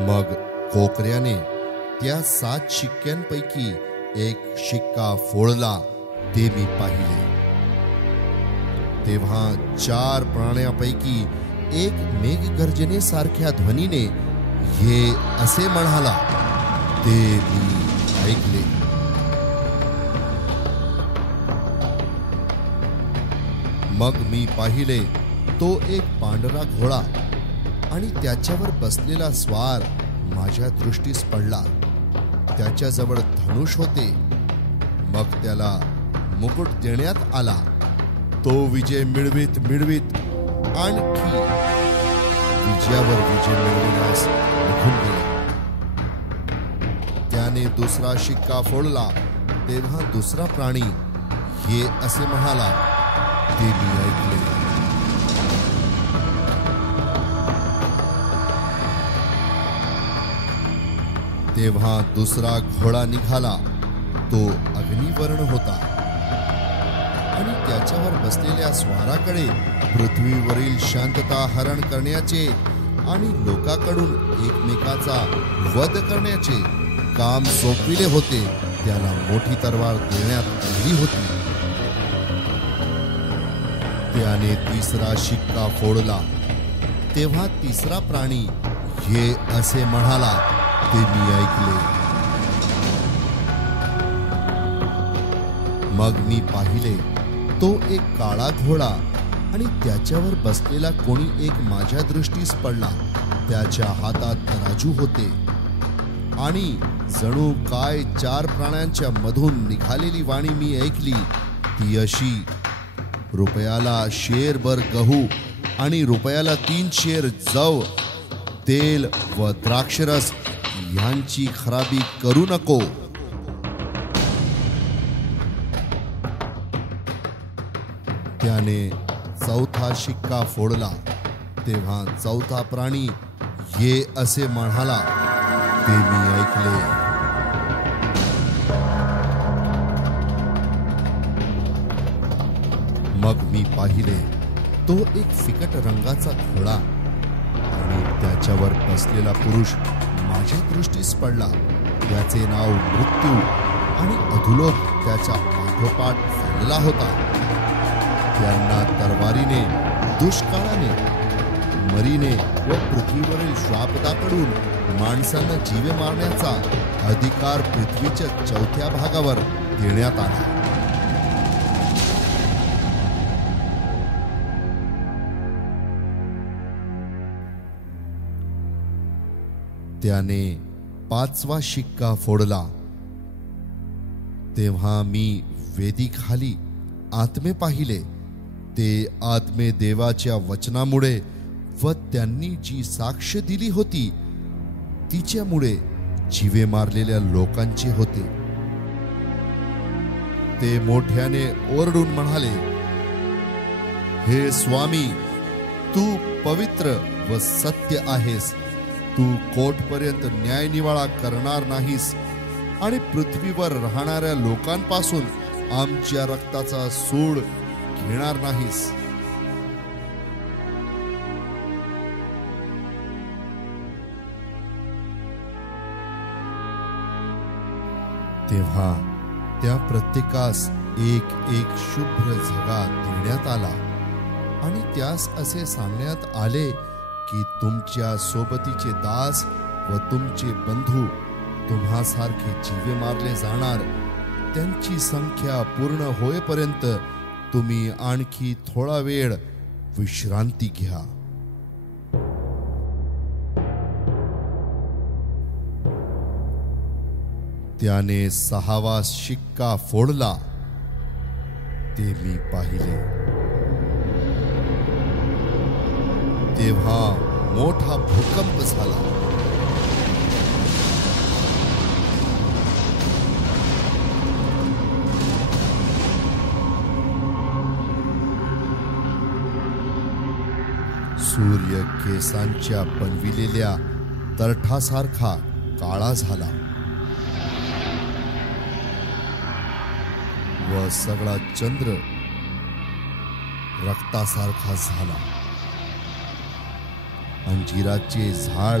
मग कोकऱ्याने त्या 7 शिक्क्यांपैकी एक शिक्का फोडला, ते मी पाहिले. तेव्हा 4 प्राण्यांपैकी एक मेघगर्जनेसारख्या ध्वनीने हे असे म्हणाला, ते मी ऐकले. मग मी पाहिले, तो एक पांढरा घोडा आणि त्याच्यावर बसलेला स्वार माझ्या दृष्टीस पडला. त्याच्याजवळ धनुष होते. मग त्याला मुकुट देण्यात आला. तो विजय मिळवित मिळवित आणखी विजयावर विजय मिळविण्यास निघून गेला. त्याने दुसरा शिक्का फोडला. तेव्हा दुसरा प्राणी हे असे म्हणाला, ते मी ऐकले. तेव्हा दुसरा घोडा निघाला. तो अग्निवर्ण होता आणि त्याच्यावर बसलेल्या स्वाराकडे पृथ्वीवरील शांतता हरण करण्याचे आणि लोकांकडून एकमेकाचा वध करण्याचे काम सोपविले होते. त्याला मोठी तलवार देण्यात आली होती. त्याने तिसरा शिक्का फोडला. तेव्हा तिसरा प्राणी हे असे म्हणाला, ते मी ऐकले. मग मी पाहिले, तो एक काळा घोडा आणि त्याच्यावर बसलेला कोणी एक माझ्या दृष्टीस पडला. त्याच्या हातात तराजू होते आणि जणू काय 4 प्राण्यांच्या मधून निघालेली वाणी मी ऐकली, ती अशी: रुपयाला शेरभर गहू आणि रुपयाला 3 शेर जव, तेल व द्राक्षरस यांची खराबी करू नको. त्याने चौथा शिक्का फोडला. तेव्हा चौथा प्राणी ये असे म्हणाला, ते मी ऐकले. मग मी पाहिले, तो एक फिकट रंगाचा घोडा आणि त्याच्यावर बसलेला पुरुष माझ्या दृष्टीस पडला. त्याचे नाव मृत्यू आणि अधोलोक त्याच्या पाठोपाठ चालला होता. त्यांना तलवारीने, दुष्काळाने, मरीने व पृथ्वीवरील श्रापदाकडून माणसांना जीवे मारण्याचा अधिकार पृथ्वीच्या 4थ्या भागावर देण्यात आला. त्याने 5वा शिक्का फोडला. तेव्हा मी वेदीखाली आत्मे पाहिले. ते आत्मे देवाच्या वचनामुळे व त्यांनी जी साक्ष दिली होती तिच्यामुळे जीवे मारलेल्या लोकांचे होते. ते मोठ्याने ओरडून म्हणाले, हे स्वामी, तू पवित्र व सत्य आहेस. तू कोटपर्यंत न्यायनिवाळा करणार नाहीस आणि पृथ्वीवर राहणाऱ्या लोकांपासून आमच्या रक्ताचा सूड घेणार नाहीस. तेव्हा त्या प्रत्येकास एक एक शुभ्र झगा देण्यात आला आणि त्यास असे सांगण्यात आले की तुमच्या सोबतीचे दास व तुमचे बंधू तुम्हासारखे जीवे मारले जाणार. त्यांची संख्या पूर्ण होईपर्यंत तुम्ही आणखी थोडा वेळ विश्रांती घ्या. त्याने 6वा शिक्का फोडला. ते मी पाहिले. तेव्हा मोठा भूकंप झाला. सूर्य केसांच्या बनविलेल्या तरठासारखा काळा झाला व सगळा चंद्र रक्तासारखा झाला. अंजिराचे झाड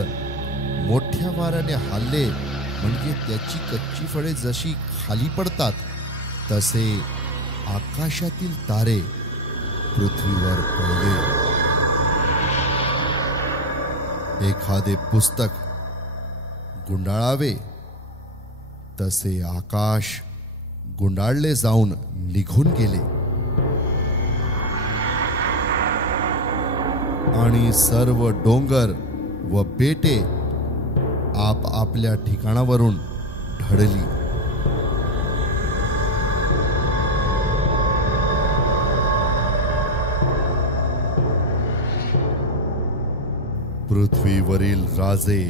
मोठ्या वाऱ्याने हल्ले म्हणजे त्याची कच्ची फळे जशी खाली पडतात तसे आकाशातील तारे पृथ्वीवर पडले. एखादे पुस्तक गुंडाळावे तसे आकाश गुंडाळले जाऊन निघून गेले आणि सर्व डोंगर व बेटे आपल्या ठिकाणावरून ढळली. पृथ्वीवरील राजे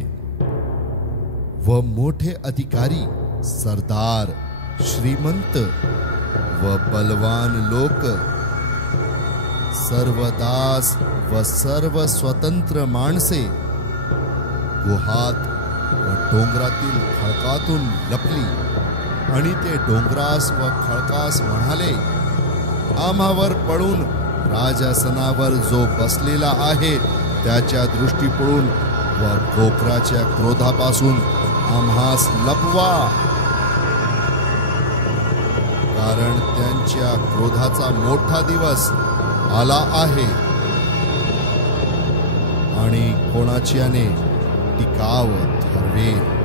व मोठे अधिकारी, सरदार, श्रीमंत व बलवान लोक, सर्व दास व सर्व स्वतंत्र माणसे गुहात व डोंगरातील खडकातून लपली आणि ते डोंगरास व खडकास म्हणाले, आम्हावर पडून राजासनावर जो बसलेला आहे त्याच्या दृष्टी पडून व कोकराच्या क्रोधापासून आम्हास लपवा, कारण त्यांच्या क्रोधाचा मोठा दिवस आला आहे आणि कोणाच्याने टिकाव ठरवेल.